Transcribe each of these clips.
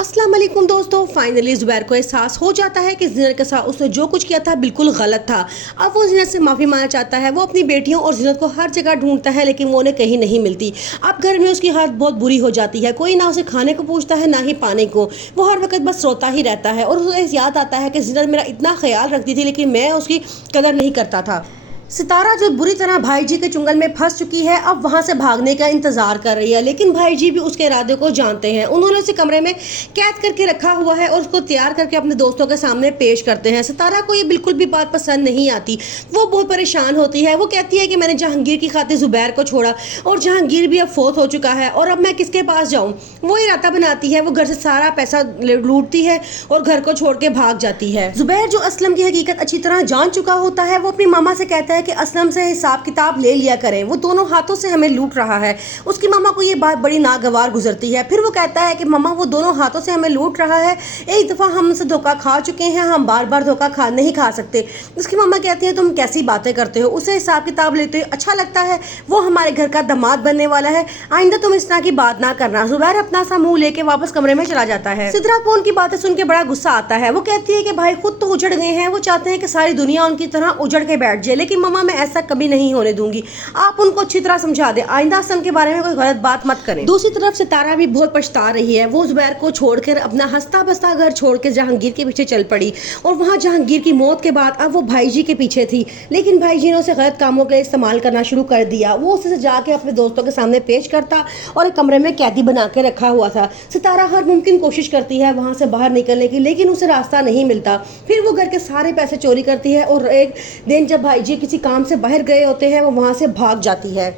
अस्सलाम वालेकुम दोस्तों, फाइनली ज़ुबैर को एहसास हो जाता है कि ज़ीनत के साथ उसने जो कुछ किया था बिल्कुल गलत था। अब वो ज़ीनत से माफ़ी मांगना चाहता है। वो अपनी बेटियों और ज़ीनत को हर जगह ढूंढता है लेकिन वो उन्हें कहीं नहीं मिलती। अब घर में उसकी हालत बहुत बुरी हो जाती है। कोई ना उसे खाने को पूछता है ना ही पानी को। वो हर वक्त बस रोता ही रहता है और उसे याद आता है कि ज़ीनत मेरा इतना ख्याल रखती थी लेकिन मैं उसकी कदर नहीं करता था। सितारा जो बुरी तरह भाई जी के चुंगल में फंस चुकी है, अब वहां से भागने का इंतजार कर रही है, लेकिन भाई जी भी उसके इरादे को जानते हैं। उन्होंने उसे कमरे में कैद करके रखा हुआ है और उसको तैयार करके अपने दोस्तों के सामने पेश करते हैं। सितारा को ये बिल्कुल भी बात पसंद नहीं आती। वो बहुत परेशान होती है। वो कहती है कि मैंने जहांगीर की खातिर ज़ुबैर को छोड़ा और जहांगीर भी अब फोत हो चुका है और अब मैं किसके पास जाऊँ। वो इरादा बनाती है, वो घर से सारा पैसा लूटती है और घर को छोड़ के भाग जाती है। ज़ुबैर जो असलम की हकीकत अच्छी तरह जान चुका होता है, वो अपनी मामा से कहता है कि असलम से हिसाब किताब ले लिया करें, वो दोनों हाथों से हमें लूट रहा है। उसकी मामा को ये बात बड़ी नागवार गुजरती है। फिर वो कहता है कि मामा वो दोनों हाथों से हमें लूट रहा है, एक दफ़ा हम उनसे धोखा खा चुके हैं, हम बार बार धोखा नहीं खा सकते। उसकी मामा कहती है तुम कैसी बातें करते हो, उसे हिसाब किताब लेते हो अच्छा लगता है, वो हमारे घर का दामाद बनने वाला है, आइंदा तुम इस तरह की बात ना करना। ज़ुबैर अपना सा मुंह लेके वापस कमरे में चला जाता है। सिद्रा को उनकी बातें सुन के बड़ा गुस्सा आता है। वो कहती है कि भाई खुद तो उजड़ गए हैं, वो चाहते हैं कि सारी दुनिया उनकी तरह उजड़ के बैठ जाए, लेकिन मामा मैं ऐसा कभी नहीं होने दूंगी। आप उनको अच्छी तरह समझा दें, आइंदा असलम के बारे में कोई गलत बात मत करें। दूसरी तरफ सितारा भी बहुत पछता रही है। वो ज़ुबैर को छोड़कर अपना हंसता बसता घर छोड़ के जहांगीर के पीछे चल पड़ी और वहाँ जहांगीर की मौत के बाद अब वो भाई जी के पीछे थी, लेकिन भाई जी ने उसे गलत कामों के लिए इस्तेमाल करना शुरू कर दिया। वो उसे जाके अपने दोस्तों के सामने पेश करता और एक कमरे में कैदी बना के रखा हुआ था। सितारा हर मुमकिन कोशिश करती है वहाँ से बाहर निकलने की, लेकिन उसे रास्ता नहीं मिलता। फिर वो घर के सारे पैसे चोरी करती है और एक दिन जब भाई जी किसी काम से बाहर गए होते हैं वो वहाँ से भाग जाती है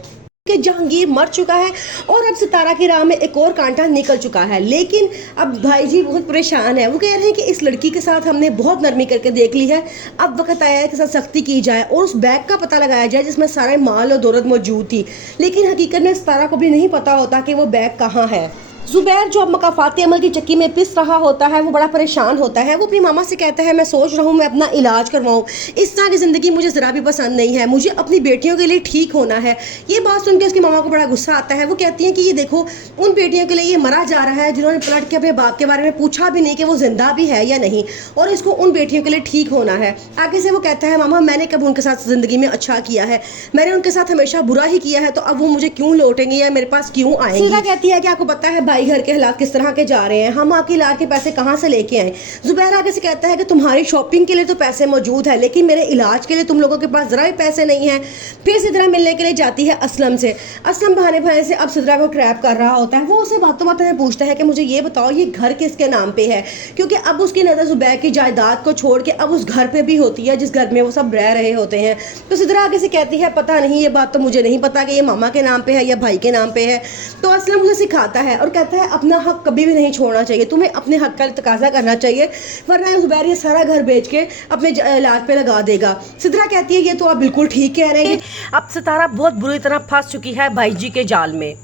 कि जहांगीर मर चुका है और अब सितारा की राह में एक और कांटा निकल चुका है। लेकिन अब भाई जी बहुत परेशान है। वो कह रहे हैं कि इस लड़की के साथ हमने बहुत नरमी करके देख ली है, अब वक्त आया है कि साथ सख्ती की जाए और उस बैग का पता लगाया जाए जिसमें सारे माल और दौलत मौजूद थी। लेकिन हकीकत में सितारा को भी नहीं पता होता कि वो बैग कहाँ है। ज़ुबैर जो अब मकाफाती अमल की चक्की में पिस रहा होता है, वो बड़ा परेशान होता है। वो अपनी मामा से कहता है मैं सोच रहा हूँ मैं अपना इलाज करवाऊँ, इस तरह की ज़िंदगी मुझे ज़रा भी पसंद नहीं है, मुझे अपनी बेटियों के लिए ठीक होना है। ये बात सुन के उसकी मामा को बड़ा गुस्सा आता है। वो कहती हैं कि ये देखो उन बेटियों के लिए ये मरा जा रहा है जिन्होंने पलट के अपने बाप के बारे में पूछा भी नहीं कि वो जिंदा भी है या नहीं, और इसको उन बेटियों के लिए ठीक होना है। आगे से वो कहता है मामा मैंने कब उनके साथ ज़िंदगी में अच्छा किया है, मैंने उनके साथ हमेशा बुरा ही किया है, तो अब वो मुझे क्यों लौटेंगे या मेरे पास क्यों आएंगे। सीधा कहती है कि आपको पता है भाई घर के हालात किस तरह के जा रहे हैं, हम आपकी इलाज के पैसे कहाँ से लेके आए। ज़ुबैर आगे से कहता है कि तुम्हारी शॉपिंग के लिए तो पैसे मौजूद है लेकिन मेरे इलाज के लिए तुम लोगों के पास जरा भी पैसे नहीं है। फिर सिद्रा मिलने के लिए जाती है असलम से। असलम बहाने बहाने से अब सिद्रा को ट्रैप कर रहा होता है। वो उसे बातों बातों में पूछता है कि मुझे ये बताओ ये घर किसके नाम पे है, क्योंकि अब उसकी नज़र ज़ुबैर की जायदाद को छोड़ के अब उस घर पे भी होती है जिस घर में वो सब रह रहे होते हैं। तो सिद्रा आगे से कहती है पता नहीं, ये बात तो मुझे नहीं पता कि ये मामा के नाम पे है या भाई के नाम पे है। तो असलम उसे सिखाता है और कहता है अपना हक कभी भी नहीं छोड़ना चाहिए, तुम्हें अपने हक का तकाजा करना चाहिए, वरना ज़ुबैर ये सारा घर बेच के अपने इलाज पे लगा देगा। सिद्रा कहती है ये तो आप बिल्कुल ठीक कह रहे हैं। अब सितारा बहुत बुरी तरह फंस चुकी है भाई जी के जाल में।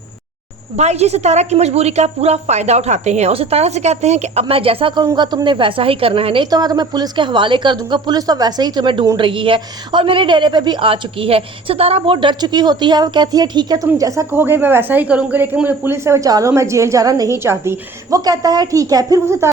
भाई जी सितारा की मजबूरी का पूरा फायदा उठाते हैं और सितारा से कहते हैं कि अब मैं जैसा करूंगा तुमने वैसा ही करना है, नहीं तो मैं तुम्हें पुलिस के हवाले कर दूंगा, पुलिस तो वैसे ही तुम्हें ढूंढ रही है और मेरे डेरे पे भी आ चुकी है। सितारा बहुत डर चुकी होती है। वो कहती है ठीक है तुम जैसा कहोगे मैं वैसा ही करूंगी, लेकिन मुझे पुलिस से बचा लो, मैं जेल जाना नहीं चाहती। वो कहता है ठीक है। फिर वो सितारा